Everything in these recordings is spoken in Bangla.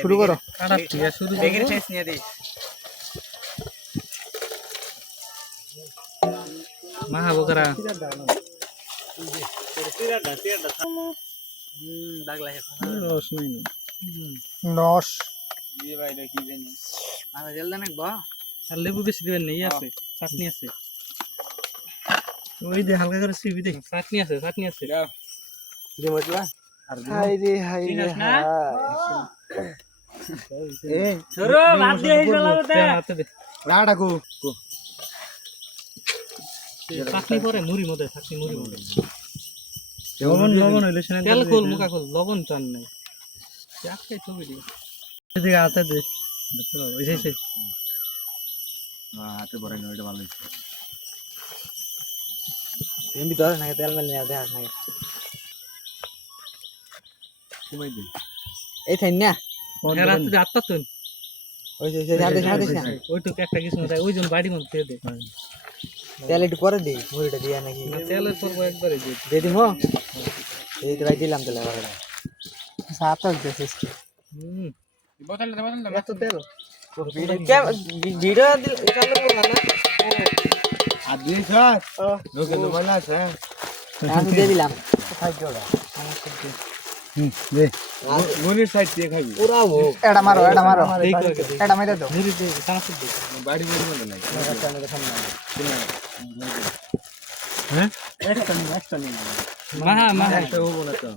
শুরু করো। বেগের শেষ নিয়ে দে মাহা বকরা দাগলা রস নাই না নস দিয়ে বাইরে কি জানি মাথা জেল দেন একবার আর লেবু বেশি দিবেন না আছে চাটনি আছে ওই দে হালকা করে সিবি দে চাটনি আছে দে মতলা হাই রে হাই রে হাই এ ধরো ভাত দিয়ে জ্বালাতে হাতে দে রাডা কো চাটনি পরে মুড়ি মধ্যে চাটনি মুড়ি মধ্যে লবণ হইলে সেনা তেল খোল মুখা খোল লবণ টান নাই চাকই ছবি দি এদিকে হাতে দে পুরো ওইছে হাতে ভরে না এটা ভালো হইছে এমবি ধরে না তেল মেল নিয়ে দে আর নাই কমাই দে এই থাই না এর হাতে দে আত্মা তুই ওই যে সাথে না ওইটুক একটা কিছু না ওইজন বাড়ি মধ্যে দে তেল একটু পরে দেই মুড়িটা দিয়া নাকি তেলের পর একবারে দে দে দিমো এই তো ভাই দিলাম তেল এবারে সাত দিছিস বোতল এত তেল ভিডিও দিল চালু করলা না আদি স্যার লোকে তো বলা আছে আমি দিয়ে দিলাম খাই জোড়া দে মনির সাইড দিয়ে খাবি পুরাবো এটা মারো এটা মেরে দাও মুড়ি দে কাঁচা দে বাড়ি মধ্যে নাই হ্যাঁ একটা নিয়ে মাহা একটা হবো না তো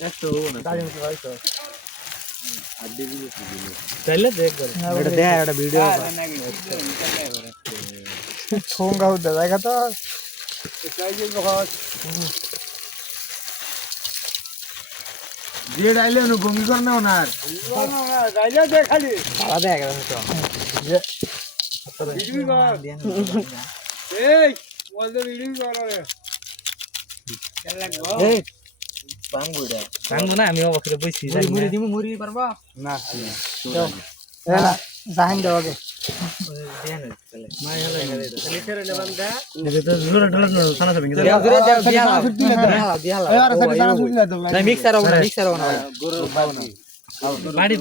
একটা হবো না দাঁড়িয়ে কি ভাই তো আড্ডি দিয়ে তাইলে দেখ করে এটা দে এটা ভিডিও ছোঙ্গা হতে জায়গা তো চাইলে বহুত দিয়ে ডাইলে নো বমি কর না ওনার ডাইলে দে খালি সারা দে গেল তো ভিডিও কর এই বলতে ভিডিও কর রে কেন লাগবো এই ভাঙবো না আমি অবক্ষরে বইছি মুড়ি দিমু মুড়ি পারবা না এলা জাহান দাও আগে মিক্সার হবে না বাড়ি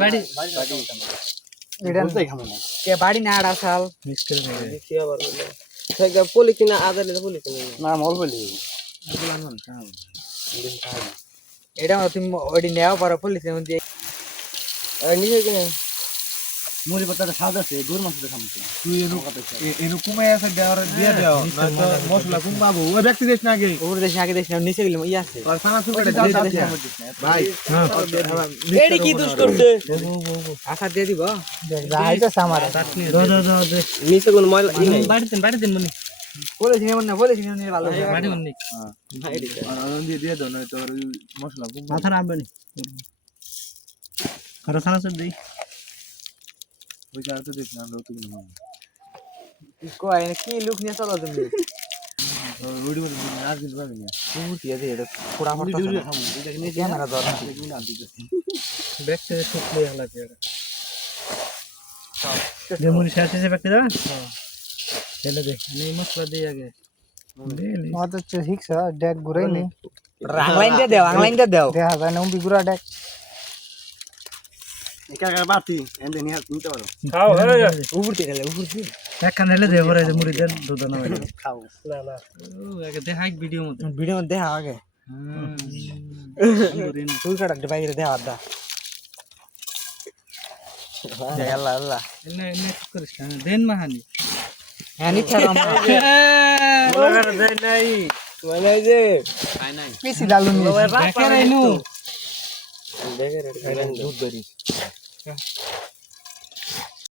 কে বাড়ি না আড়া সাল মিক্স করে পলিথিন আদা নিলে পলিথিন না মল বলি এটা তুমি ওইটি নেওয়া পারো পলিথিন দিয়ে নিয়ে কিনে মুড়ি পাতাটা স্বাদ আছে গরু মাংস দেখাম তুই এনু কুমাই আছে দেওয়ার দিয়ে দাও না তো মশলা কুমাবো ও দেখতে দিস না আগে ওর দেশে আগে দেশে নিচে গেলাম ইয়া আছে আর সানা সুরকাটা দিয়ে ভাই এডি কি দুষ করতে আশা দিয়ে দিব যাইতেছে আমার দাও দে নিচে কোন ময়লা বাড়ি দিন মনি পলিথিন না পলিথিন নিয়ে ভালো বাড়ি মনি আর দিয়ে দাও না তোর মশলা কুমা মাথা রাখবে নি খারাপ খানা সব দেই ওই কার তো দেখ না আমরা তো না কই কি লুক নিয়ে চলো তুমি রোডি বলে আর দিন পাবে না দিয়ে দে এটা পুরা ফটো খামু এটা নিয়ে ক্যামেরা ধর না দিতেছি ব্যাগটা শুকলে লাগে দে মুনি শেষ শেষে ব্যাগটা দাও চলে দে নেই মশলা দে আগে মত ঠিক আছে ডেক ঘুরাই নি আংলাইন দিয়ে দাও দেখা যায় না বিগুরা ডেক একা বাতি এন্ডে নিতে পারো খাও হয়ে যা উপর থেকে এক কান হেলে দে পরে মুড়ি দেন দুধ না হয় খাও ও আগে দেখাই ভিডিও মত ভিডিও দেখা আগে তুই কাটা বাইরে দেখা আদা আল্লাহ আল্লাহ এনে করিস না দেন মাহানি হ্যাঁ নি ছাড়া ওলাগার দেই নাই মানে যে খাই নাই পিছি লালু নি দেখে রাইনু দেখে রে দুধ ধরি